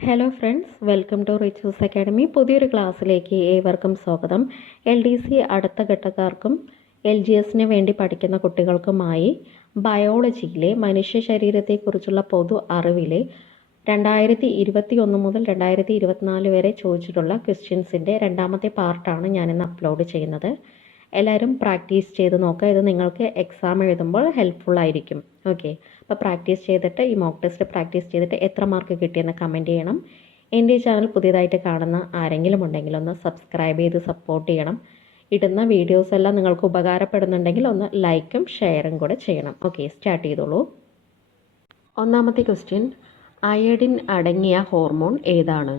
Hello friends, welcome to Richu's academy. പുതിയൊരു ക്ലാസ്സിലേക്ക് ഏവർക്കും സ്വാഗതം. LDC അടുത്ത ഘട്ടക്കാർക്കും LGSന് വേണ്ടി പഠിക്കുന്ന കുട്ടികൾക്കുമായി ബയോളജിയിലെ മനുഷ്യ ശരീരത്തെക്കുറിച്ചുള്ള പൊതു അറിവിലെ 2021 മുതൽ 2024 വരെ ചോദിച്ചിട്ടുള്ള ക്വസ്റ്റ്യൻസിൻ്റെ രണ്ടാമത്തെ പാർട്ടാണ് ഞാനിന്ന് അപ്ലോഡ് ചെയ്യുന്നത്. എല്ലാവരും പ്രാക്ടീസ് ചെയ്ത് നോക്കുക. ഇത് നിങ്ങൾക്ക് എക്സാം എഴുതുമ്പോൾ ഹെൽപ്ഫുൾ ആയിരിക്കും. ഓക്കെ, അപ്പോൾ പ്രാക്ടീസ് ചെയ്തിട്ട് ഈ മോക്ക് ടെസ്റ്റ് പ്രാക്ടീസ് ചെയ്തിട്ട് എത്ര മാർക്ക് കിട്ടിയെന്ന് കമൻറ്റ് ചെയ്യണം. എൻ്റെ ഈ ചാനൽ പുതിയതായിട്ട് കാണുന്ന ആരെങ്കിലും ഉണ്ടെങ്കിൽ ഒന്ന് സബ്സ്ക്രൈബ് ചെയ്ത് സപ്പോർട്ട് ചെയ്യണം. ഇടുന്ന വീഡിയോസ് എല്ലാം നിങ്ങൾക്ക് ഉപകാരപ്പെടുന്നുണ്ടെങ്കിൽ ഒന്ന് ലൈക്കും ഷെയറും കൂടെ ചെയ്യണം. ഓക്കെ, സ്റ്റാർട്ട് ചെയ്തോളൂ. ഒന്നാമത്തെ ക്വസ്റ്റ്യൻ, അയഡിൻ അടങ്ങിയ ഹോർമോൺ ഏതാണ്?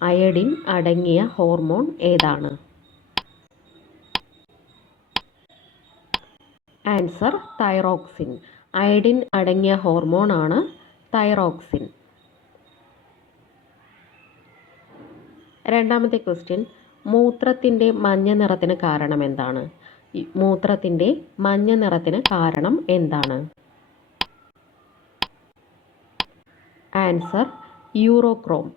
അയഡിൻ അടങ്ങിയ ഹോർമോൺ ഏതാണ്? Answer thyroxine. അയഡിൻ അടങ്ങിയ ഹോർമോൺ ആണ് തൈറോക്സിൻ. രണ്ടാമത്തെ ക്വസ്റ്റ്യൻ, മൂത്രത്തിൻ്റെ മഞ്ഞ നിറത്തിന് കാരണം എന്താണ്? മൂത്രത്തിൻ്റെ മഞ്ഞ നിറത്തിന് കാരണം എന്താണ്? Answer urochrome.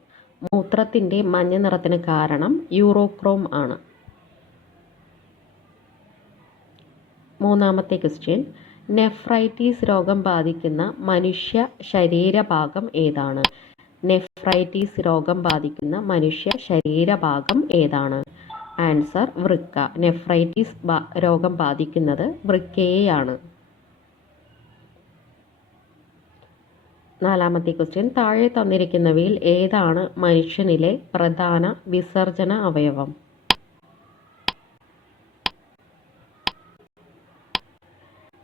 മൂത്രത്തിൻ്റെ മഞ്ഞ നിറത്തിന് കാരണം യൂറോക്രോം ആണ്. മൂന്നാമത്തെ ക്വസ്റ്റ്യൻ, നെഫ്രൈറ്റിസ് രോഗം ബാധിക്കുന്ന മനുഷ്യ ശരീരഭാഗം ഏതാണ്? നെഫ്രൈറ്റിസ് രോഗം ബാധിക്കുന്ന മനുഷ്യ ശരീരഭാഗം ഏതാണ്? ആൻസർ വൃക്ക. നെഫ്രൈറ്റിസ് രോഗം ബാധിക്കുന്നത് വൃക്കയെയാണ്. നാലാമത്തെ ക്വസ്റ്റ്യൻ, താഴെ തന്നിരിക്കുന്നവയിൽ ഏതാണ് മനുഷ്യനിലെ പ്രധാന വിസർജന അവയവം?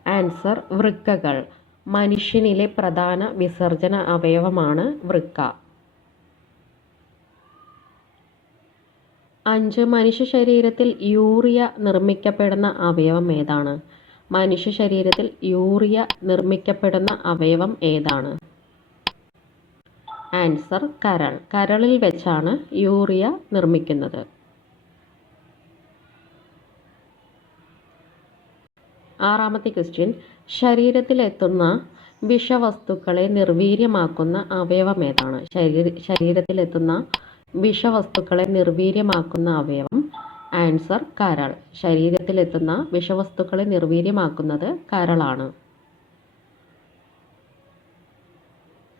ആൻസർ വൃക്കകൾ. മനുഷ്യനിലെ പ്രധാന വിസർജന അവയവമാണ് വൃക്ക. 5. മനുഷ്യ ശരീരത്തിൽ യൂറിയ നിർമ്മിക്കപ്പെടുന്ന അവയവം ഏതാണ്? മനുഷ്യ ശരീരത്തിൽ യൂറിയ നിർമ്മിക്കപ്പെടുന്ന അവയവം ഏതാണ്? ആൻസർ കരൾ. കരളിൽ വെച്ചാണ് യൂറിയ നിർമ്മിക്കുന്നത്. 6. ക്വസ്റ്റ്യൻ, ശരീരത്തിലെത്തുന്ന വിഷവസ്തുക്കളെ നിർവീര്യമാക്കുന്ന അവയവം ഏതാണ്? ശരീരത്തിലെത്തുന്ന വിഷവസ്തുക്കളെ നിർവീര്യമാക്കുന്ന അവയവം. ആൻസർ കരൾ. ശരീരത്തിലെത്തുന്ന വിഷവസ്തുക്കളെ നിർവീര്യമാക്കുന്നത് കരളാണ്.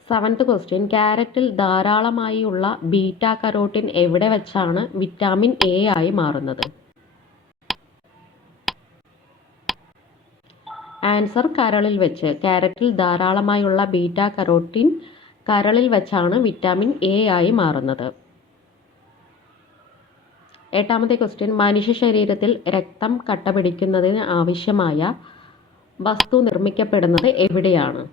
7. ക്വസ്റ്റ്യൻ, ക്യാരറ്റിൽ ധാരാളമായി ഉള്ള ബീറ്റാ കരോട്ടിൻ എവിടെ വെച്ചാണ് വിറ്റാമിൻ എ ആയി മാറുന്നത്? ആൻസർ കരളിൽ വെച്ച്. ക്യാരറ്റിൽ ധാരാളമായുള്ള ബീറ്റാ കരോട്ടിൻ കരളിൽ വെച്ചാണ് വിറ്റാമിൻ എ ആയി മാറുന്നത്. 8. ക്വസ്റ്റ്യൻ, മനുഷ്യ ശരീരത്തിൽ രക്തം കട്ടപിടിക്കുന്നതിന് ആവശ്യമായ വസ്തു നിർമ്മിക്കപ്പെടുന്നത് എവിടെയാണ്?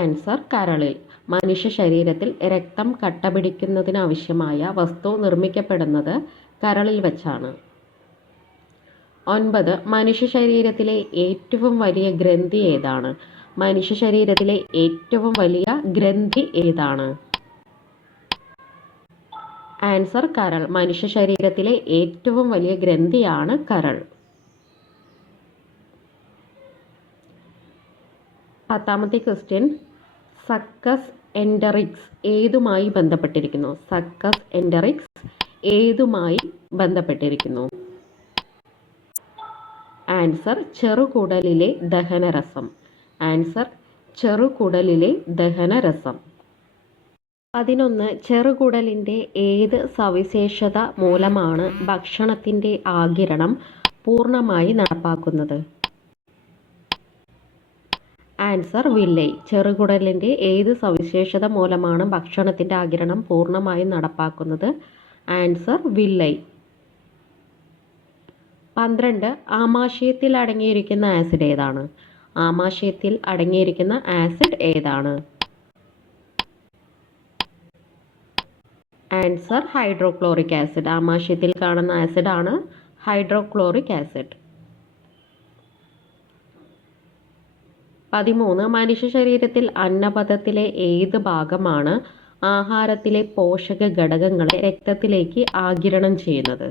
ആൻസർ കരളിൽ. മനുഷ്യ ശരീരത്തിൽ രക്തം കട്ടപിടിക്കുന്നതിനാവശ്യമായ വസ്തു നിർമ്മിക്കപ്പെടുന്നത് കരളിൽ വെച്ചാണ്. 9. മനുഷ്യ ശരീരത്തിലെ ഏറ്റവും വലിയ ഗ്രന്ഥി ഏതാണ്? മനുഷ്യ ശരീരത്തിലെ ഏറ്റവും വലിയ ഗ്രന്ഥി ഏതാണ്? ആൻസർ കരൾ. മനുഷ്യ ശരീരത്തിലെ ഏറ്റവും വലിയ ഗ്രന്ഥിയാണ് കരൾ. 10. ക്വസ്റ്റ്യൻ, സക്കസ് എൻഡറിക്സ് ഏതുമായി ബന്ധപ്പെട്ടിരിക്കുന്നു? സക്കസ് എൻഡറിക്സ് ഏതുമായി ബന്ധപ്പെട്ടിരിക്കുന്നു? ആൻസർ ചെറുകുടലിലെ ദഹനരസം. ആൻസർ ചെറുകുടലിലെ ദഹനരസം. 11. ചെറുകുടലിൻ്റെ ഏത് സവിശേഷത മൂലമാണ് ഭക്ഷണത്തിൻ്റെ ആഗിരണം പൂർണ്ണമായി നടപ്പാക്കുന്നത്? Answer villi. ചെറുകുടലിൻ്റെ ഏത് സവിശേഷത മൂലമാണ് ഭക്ഷണത്തിൻ്റെ ആഗിരണം പൂർണ്ണമായി നടപ്പാക്കുന്നത്? Answer villi. 12. ആമാശയത്തിൽ അടങ്ങിയിരിക്കുന്ന ആസിഡ് ഏതാണ്? ആമാശയത്തിൽ അടങ്ങിയിരിക്കുന്ന ആസിഡ് ഏതാണ്? Answer hydrochloric acid. ആമാശയത്തിൽ കാണുന്ന ആസിഡാണ് ഹൈഡ്രോക്ലോറിക് ആസിഡ്. 13. മനുഷ്യ ശരീരത്തിൽ അന്നപഥത്തിലെ ഏത് ഭാഗമാണ് ആഹാരത്തിലെ പോഷക ഘടകങ്ങളെ രക്തത്തിലേക്ക് ആഗിരണം ചെയ്യുന്നത്?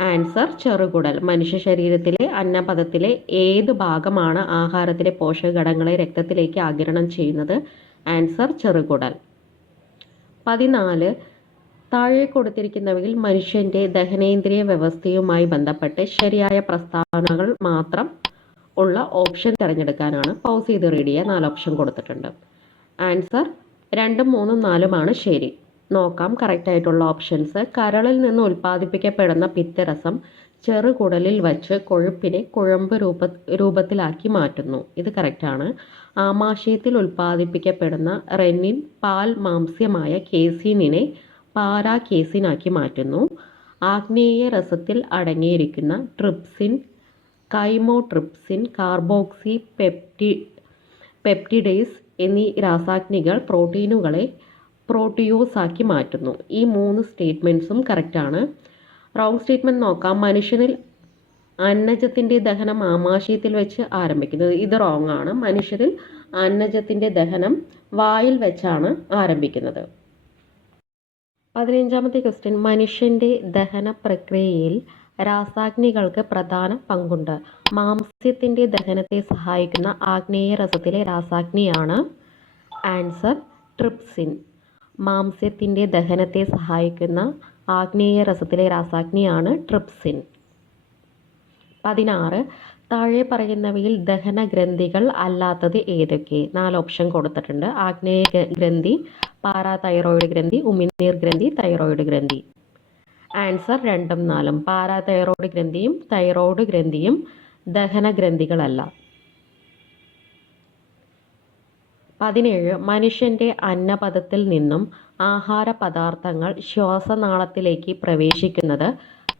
ആൻസർ ചെറുകുടൽ. മനുഷ്യ ശരീരത്തിലെ അന്നപഥത്തിലെ ഏത് ഭാഗമാണ് ആഹാരത്തിലെ പോഷകഘടകങ്ങളെ രക്തത്തിലേക്ക് ആഗിരണം ചെയ്യുന്നത്? ആൻസർ ചെറുകുടൽ. 14. താഴെ കൊടുത്തിരിക്കുന്നവയിൽ മനുഷ്യന്റെ ദഹനേന്ദ്രിയ വ്യവസ്ഥയുമായി ബന്ധപ്പെട്ട് ശരിയായ പ്രസ്താവനകൾ മാത്രം ഉള്ള ഓപ്ഷൻ തിരഞ്ഞെടുക്കാനാണ്. പൗസ് ചെയ്ത് റീഡ് ചെയ്യുക. 4 ഓപ്ഷൻ കൊടുത്തിട്ടുണ്ട്. ആൻസർ 2, 3, 4 ശരി. നോക്കാം കറക്റ്റ് ആയിട്ടുള്ള ഓപ്ഷൻസ്. കരളിൽ നിന്ന് ഉൽപ്പാദിപ്പിക്കപ്പെടുന്ന പിത്തരസം ചെറുകുടലിൽ വച്ച് കൊഴുപ്പിനെ കുഴമ്പ് രൂപത്തിലാക്കി മാറ്റുന്നു. ഇത് കറക്റ്റാണ്. ആമാശയത്തിൽ ഉൽപ്പാദിപ്പിക്കപ്പെടുന്ന റെന്നിൻ പാൽ മാംസ്യമായ കേസിനിനെ പാരാകേസിനാക്കി മാറ്റുന്നു. ആഗ്നേയ രസത്തിൽ അടങ്ങിയിരിക്കുന്ന ട്രിപ്സിൻ, കൈമോട്രിപ്സിൻ, കാർബോക്സി പെപ്റ്റിഡേസ് എന്നീ രാസാഗ്നികൾ പ്രോട്ടീനുകളെ പ്രോട്ടിയോസ് ആക്കി മാറ്റുന്നു. ഈ 3 സ്റ്റേറ്റ്മെൻറ്റ്സും കറക്റ്റാണ്. റോങ് സ്റ്റേറ്റ്മെൻറ്റ് നോക്കാം. മനുഷ്യനിൽ അന്നജത്തിൻ്റെ ദഹനം ആമാശയത്തിൽ വെച്ച് ആരംഭിക്കുന്നത്. ഇത് റോങ് ആണ്. മനുഷ്യരിൽ അന്നജത്തിൻ്റെ ദഹനം വായിൽ വെച്ചാണ് ആരംഭിക്കുന്നത്. 15ാമത്തെ ക്വസ്റ്റ്യൻ. മനുഷ്യൻ്റെ ദഹന പ്രക്രിയയിൽ രാസാഗ്നികൾക്ക് പ്രധാന പങ്കുണ്ട്. മാംസ്യത്തിൻ്റെ ദഹനത്തെ സഹായിക്കുന്ന ആഗ്നേയ രസത്തിലെ രാസാഗ്നിയാണ്. Answer trypsin. മാംസ്യത്തിൻ്റെ ദഹനത്തെ സഹായിക്കുന്ന ആഗ്നേയ രസത്തിലെ രാസാഗ്നിയാണ് ട്രിപ്സിൻ. 16. താഴെ പറയുന്നവയിൽ ദഹനഗ്രന്ഥികൾ അല്ലാത്തത് ഏതൊക്കെ? 4 ഓപ്ഷൻ കൊടുത്തിട്ടുണ്ട്. ആഗ്നേയ ഗ്രന്ഥി, പാരാതൈറോയിഡ് ഗ്രന്ഥി, ഉമിനീർ ഗ്രന്ഥി, തൈറോയിഡ് ഗ്രന്ഥി. ആൻസർ 2ഉം 4ഉം. പാരാതൈറോയിഡ് ഗ്രന്ഥിയും തൈറോയിഡ് ഗ്രന്ഥിയും ദഹനഗ്രന്ഥികളല്ല. 17. മനുഷ്യന്റെ അന്നപഥത്തിൽ നിന്നും ആഹാര പദാർത്ഥങ്ങൾ ശ്വാസനാളത്തിലേക്ക് പ്രവേശിക്കുന്നത്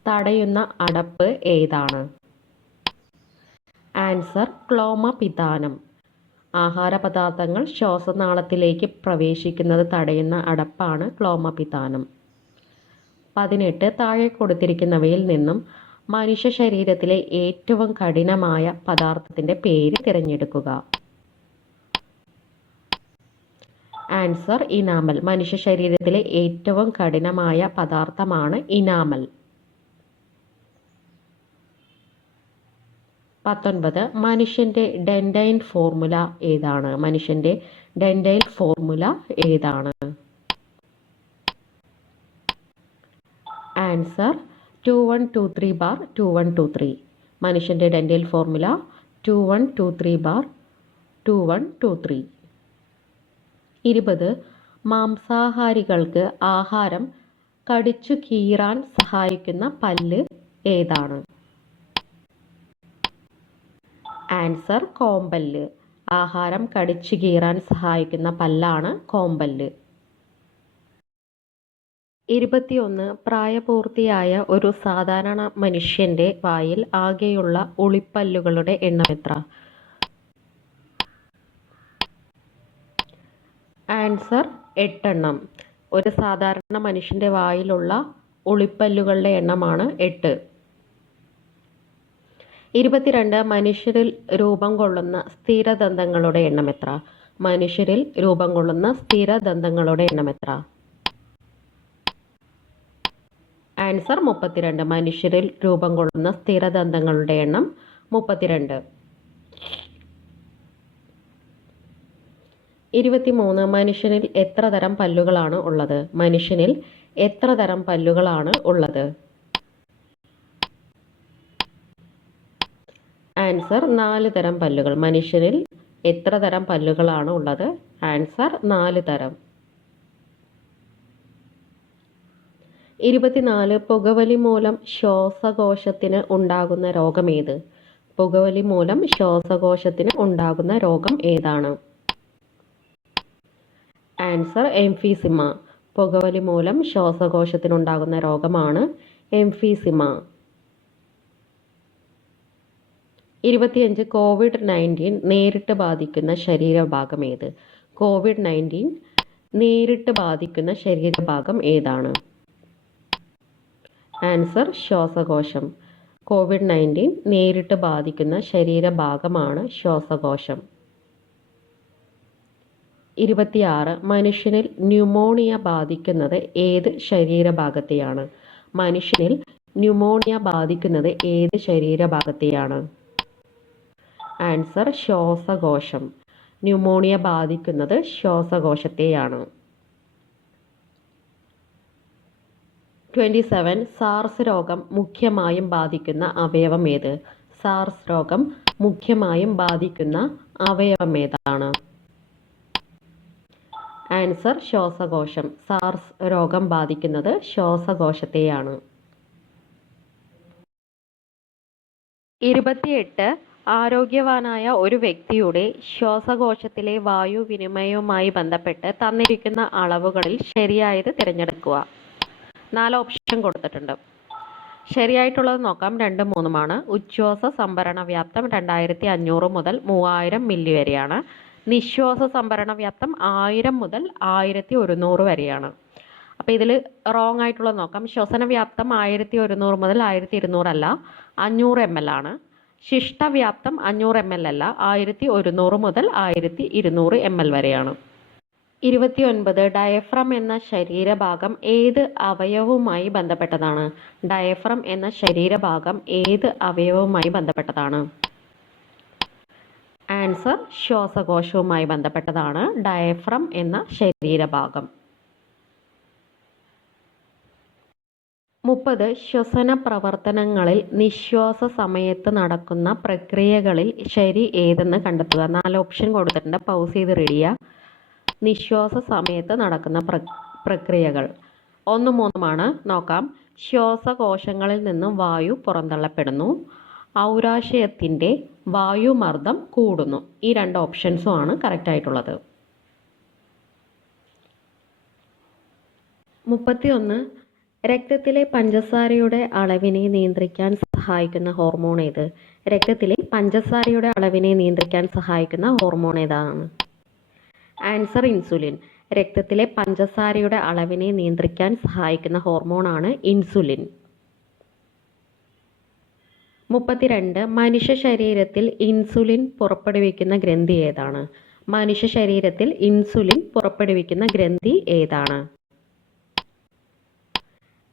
തടയുന്ന അടപ്പ് ഏതാണ്? ആൻസർ ക്ലോമപിതാനം. ആഹാര പദാർത്ഥങ്ങൾ ശ്വാസനാളത്തിലേക്ക് പ്രവേശിക്കുന്നത് തടയുന്ന അടപ്പാണ് ക്ലോമപിതാനം. 18. താഴെ കൊടുത്തിരിക്കുന്നവയിൽ നിന്നും മനുഷ്യ ശരീരത്തിലെ ഏറ്റവും കഠിനമായ പദാർത്ഥത്തിന്റെ പേര് തിരഞ്ഞെടുക്കുക. Answer enamel. മനുഷ്യ ശരീരത്തിലെ ഏറ്റവും കഠിനമായ പദാർത്ഥമാണ് ഇനാമൽ. 19. മനുഷ്യന്റെ ഡെൻഡൈൻ ഫോർമുല ഏതാണ്? മനുഷ്യന്റെ ഡെൻഡൈൻ ഫോർമുല ഏതാണ്? Answer 2123 bar 2123. മനുഷ്യന്റെ ഡെൻഡൈൻ ഫോർമുല 2123 ബാർ 2123. 20. മാംസാഹാരികൾക്ക് ആഹാരം കടിച്ചു കീറാൻ സഹായിക്കുന്ന പല്ല് ഏതാണ്? ആൻസർ കോമ്പല്ല്. ആഹാരം കടിച്ചു കീറാൻ സഹായിക്കുന്ന പല്ലാണ് കോമ്പല്ല്. 21. പ്രായപൂർത്തിയായ ഒരു സാധാരണ മനുഷ്യന്റെ വായിൽ ആകെയുള്ള ഉളിപ്പല്ലുകളുടെ എണ്ണം എത്ര? ആൻസർ 8 എണ്ണം. ഒരു സാധാരണ മനുഷ്യന്റെ വായിലുള്ള ഉളിപ്പല്ലുകളുടെ എണ്ണമാണ് 8. 22. മനുഷ്യരിൽ രൂപം കൊള്ളുന്ന സ്ഥിരദന്തങ്ങളുടെ എണ്ണം എത്ര? മനുഷ്യരിൽ രൂപം കൊള്ളുന്ന സ്ഥിരദന്തങ്ങളുടെ എണ്ണം എത്ര? ആൻസർ 32. മനുഷ്യരിൽ രൂപം കൊള്ളുന്ന സ്ഥിരദന്തങ്ങളുടെ എണ്ണം 32. 23. മനുഷ്യനിൽ എത്ര തരം പല്ലുകളാണ് ഉള്ളത്? മനുഷ്യനിൽ എത്ര തരം പല്ലുകളാണ് ഉള്ളത്? ആൻസർ 4 തരം പല്ലുകൾ. മനുഷ്യനിൽ എത്ര തരം പല്ലുകളാണ് ഉള്ളത്? ആൻസർ 4 തരം. 24. പുകവലി മൂലം ശ്വാസകോശത്തിന് ഉണ്ടാകുന്ന രോഗം ഏത്? പുകവലി മൂലം ശ്വാസകോശത്തിന് ഉണ്ടാകുന്ന രോഗം ഏതാണ്? ആൻസർ എംഫീസിമ. പുകവലി മൂലം ശ്വാസകോശത്തിനുണ്ടാകുന്ന രോഗമാണ് എംഫീസിമ. 25. COVID-19 നേരിട്ട് ബാധിക്കുന്ന ശരീരഭാഗം ഏത്? COVID-19 നേരിട്ട് ബാധിക്കുന്ന ശരീരഭാഗം ഏതാണ്? ആൻസർ ശ്വാസകോശം. COVID-19 നേരിട്ട് ബാധിക്കുന്ന ശരീരഭാഗമാണ് ശ്വാസകോശം. 26. മനുഷ്യനിൽ ന്യൂമോണിയ ബാധിക്കുന്നത് ഏത് ശരീരഭാഗത്തെയാണ്? മനുഷ്യനിൽ ന്യൂമോണിയ ബാധിക്കുന്നത് ഏത് ശരീരഭാഗത്തെയാണ്? ആൻസർ ശ്വാസകോശം. ന്യൂമോണിയ ബാധിക്കുന്നത് ശ്വാസകോശത്തെയാണ്. 27. സാർസ് രോഗം മുഖ്യമായും ബാധിക്കുന്ന അവയവം ഏത്? സാർസ് രോഗം മുഖ്യമായും ബാധിക്കുന്ന അവയവം ഏതാണ്? ആൻസർ ശ്വാസകോശം. സാർസ് രോഗം ബാധിക്കുന്നത് ശ്വാസകോശത്തെയാണ്. 28. ആരോഗ്യവാനായ ഒരു വ്യക്തിയുടെ ശ്വാസകോശത്തിലെ വായുവിനിമയവുമായി ബന്ധപ്പെട്ട് തന്നിരിക്കുന്ന അളവുകളിൽ ശരിയായത് തിരഞ്ഞെടുക്കുക. 4 ഓപ്ഷൻ കൊടുത്തിട്ടുണ്ട്. ശരിയായിട്ടുള്ളത് നോക്കാം. 2, 3മാണ്. ഉച്ഛ്വാസ സംഭരണ വ്യാപ്തം 2500 മുതൽ 3000 മില്ലി വരെയാണ്. നിശ്വാസ സംഭരണ വ്യാപ്തം 1000 മുതൽ 1100 വരെയാണ്. അപ്പോൾ ഇതിൽ റോങ് ആയിട്ടുള്ളത് നോക്കാം. ശ്വസന വ്യാപ്തം 1100 മുതൽ 1200 അല്ല, 500 ml ആണ്. ശിഷ്ടവ്യാപ്തം 500 ml അല്ല, 1100 മുതൽ 1200 ml വരെയാണ്. 29. ഡയഫ്രം എന്ന ശരീരഭാഗം ഏത് അവയവവുമായി ബന്ധപ്പെട്ടതാണ്? ഡയഫ്രം എന്ന ശരീരഭാഗം ഏത് അവയവവുമായി ബന്ധപ്പെട്ടതാണ്? ആൻസർ ശ്വാസകോശവുമായി ബന്ധപ്പെട്ടതാണ് ഡയഫ്രം എന്ന ശരീരഭാഗം. 30. ശ്വസന പ്രവർത്തനങ്ങളിൽ നിശ്വാസ സമയത്ത് നടക്കുന്ന പ്രക്രിയകളിൽ ശരി ഏതെന്ന് കണ്ടെത്തുക. 4 ഓപ്ഷൻ കൊടുത്തിട്ടുണ്ട്. പൗസ് ചെയ്ത് റീഡ് ചെയ്യുക. നിശ്വാസ സമയത്ത് നടക്കുന്ന പ്രക്രിയകൾ 1, 3മാണ്. നോക്കാം. ശ്വാസകോശങ്ങളിൽ നിന്നും വായു പുറന്തള്ളപ്പെടുന്നു. ഔരാശയത്തിൻ്റെ വായുമർദ്ദം കൂടുന്നു. ഈ 2 ഓപ്ഷൻസും ആണ് കറക്റ്റ് ആയിട്ടുള്ളത്. 31. രക്തത്തിലെ പഞ്ചസാരയുടെ അളവിനെ നിയന്ത്രിക്കാൻ സഹായിക്കുന്ന ഹോർമോൺ ഏത്? രക്തത്തിലെ പഞ്ചസാരയുടെ അളവിനെ നിയന്ത്രിക്കാൻ സഹായിക്കുന്ന ഹോർമോൺ ഏതാണ്? Answer insulin. രക്തത്തിലെ പഞ്ചസാരയുടെ അളവിനെ നിയന്ത്രിക്കാൻ സഹായിക്കുന്ന ഹോർമോണാണ് ഇൻസുലിൻ. 32. മനുഷ്യ ശരീരത്തിൽ ഇൻസുലിൻ പുറപ്പെടുവിക്കുന്ന ഗ്രന്ഥി ഏതാണ്? മനുഷ്യ ശരീരത്തിൽ ഇൻസുലിൻ പുറപ്പെടുവിക്കുന്ന ഗ്രന്ഥി ഏതാണ്?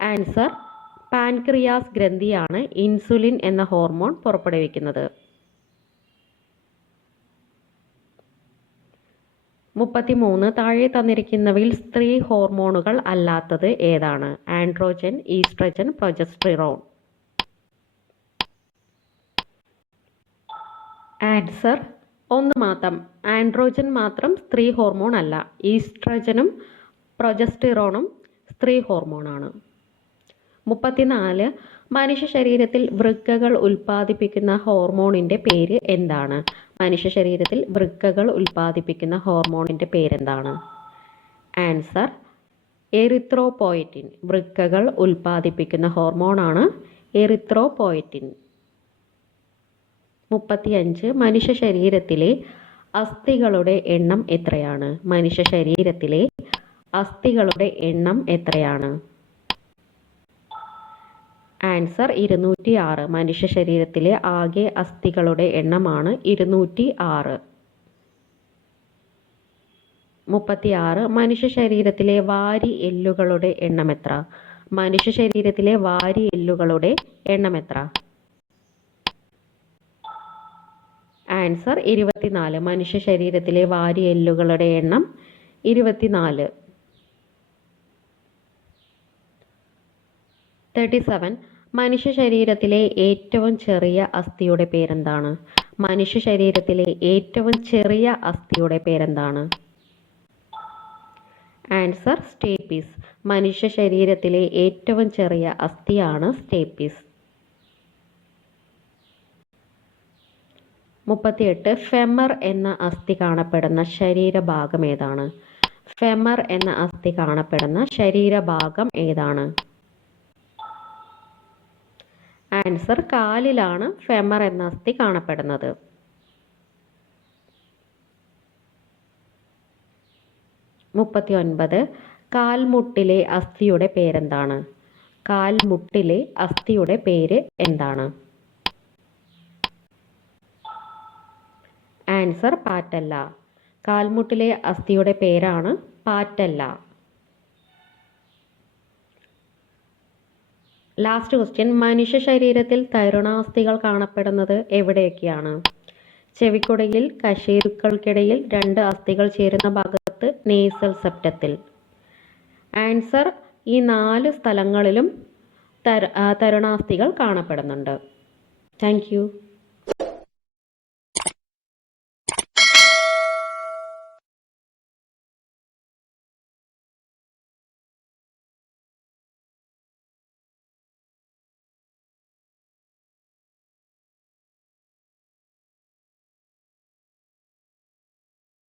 ആൻസർ പാൻക്രിയാസ് ഗ്രന്ഥിയാണ് ഇൻസുലിൻ എന്ന ഹോർമോൺ പുറപ്പെടുവിക്കുന്നത്. 33. താഴെ തന്നിരിക്കുന്നവയിൽ സ്ത്രീ ഹോർമോണുകൾ അല്ലാത്തത് ഏതാണ്? Androgen, oestrogen, progesterone. ആൻസർ 1 മാത്രം. ആൻഡ്രോജൻ മാത്രം സ്ത്രീ ഹോർമോൺ അല്ല. ഈസ്ട്രജനും പ്രൊജസ്റ്റിറോണും സ്ത്രീ ഹോർമോണാണ്. 34. മനുഷ്യ ശരീരത്തിൽ വൃക്കകൾ ഉൽപ്പാദിപ്പിക്കുന്ന ഹോർമോണിൻ്റെ പേര് എന്താണ്? മനുഷ്യ ശരീരത്തിൽ വൃക്കകൾ ഉൽപ്പാദിപ്പിക്കുന്ന ഹോർമോണിൻ്റെ പേരെന്താണ്? Answer erythropoietin. വൃക്കകൾ ഉൽപ്പാദിപ്പിക്കുന്ന ഹോർമോണാണ് എറിത്രോപോയറ്റിൻ. 35. മനുഷ്യ ശരീരത്തിലെ അസ്ഥികളുടെ എണ്ണം എത്രയാണ്? മനുഷ്യ ശരീരത്തിലെ അസ്ഥികളുടെ എണ്ണം എത്രയാണ്? ആൻസർ 206. മനുഷ്യ ശരീരത്തിലെ ആകെ അസ്ഥികളുടെ എണ്ണമാണ് 206. 36. മനുഷ്യ ശരീരത്തിലെ വാരി എല്ലുകളുടെ എണ്ണം എത്ര? മനുഷ്യ ശരീരത്തിലെ വാരി എല്ലുകളുടെ എണ്ണം എത്ര? ആൻസർ 24. മനുഷ്യ ശരീരത്തിലെ വാരി എല്ലുകളുടെ എണ്ണം 24. 37. മനുഷ്യ ശരീരത്തിലെ ഏറ്റവും ചെറിയ അസ്ഥിയുടെ പേരെന്താണ്? മനുഷ്യ ശരീരത്തിലെ ഏറ്റവും ചെറിയ അസ്ഥിയുടെ പേരെന്താണ്? Answer stapes. മനുഷ്യ ശരീരത്തിലെ ഏറ്റവും ചെറിയ അസ്ഥിയാണ് സ്റ്റേപ്പീസ്. 38. ഫെമർ എന്ന അസ്ഥി കാണപ്പെടുന്ന ശരീരഭാഗം ഏതാണ്? ഫെമർ എന്ന അസ്ഥി കാണപ്പെടുന്ന ശരീരഭാഗം ഏതാണ്? ആൻസർ കാലിലാണ് ഫെമർ എന്ന അസ്ഥി കാണപ്പെടുന്നത്. 39. കാൽമുട്ടിലെ അസ്ഥിയുടെ പേരെന്താണ്? കാൽമുട്ടിലെ അസ്ഥിയുടെ പേര് എന്താണ്? Answer patella. കാൽമുട്ടിലെ അസ്ഥിയുടെ പേരാണ് പാറ്റല്ല. ലാസ്റ്റ് ക്വസ്റ്റ്യൻ, മനുഷ്യ ശരീരത്തിൽ തരുണാസ്ഥികൾ കാണപ്പെടുന്നത് എവിടെയൊക്കെയാണ്? ചെവിക്കുടയിൽ, കശേരുക്കൾക്കിടയിൽ, രണ്ട് അസ്ഥികൾ ചേരുന്ന ഭാഗത്ത്, നേസൽ സെപ്റ്റത്തിൽ. ആൻസർ, ഈ 4 സ്ഥലങ്ങളിലും തരുണാസ്ഥികൾ കാണപ്പെടുന്നുണ്ട്. Thank you.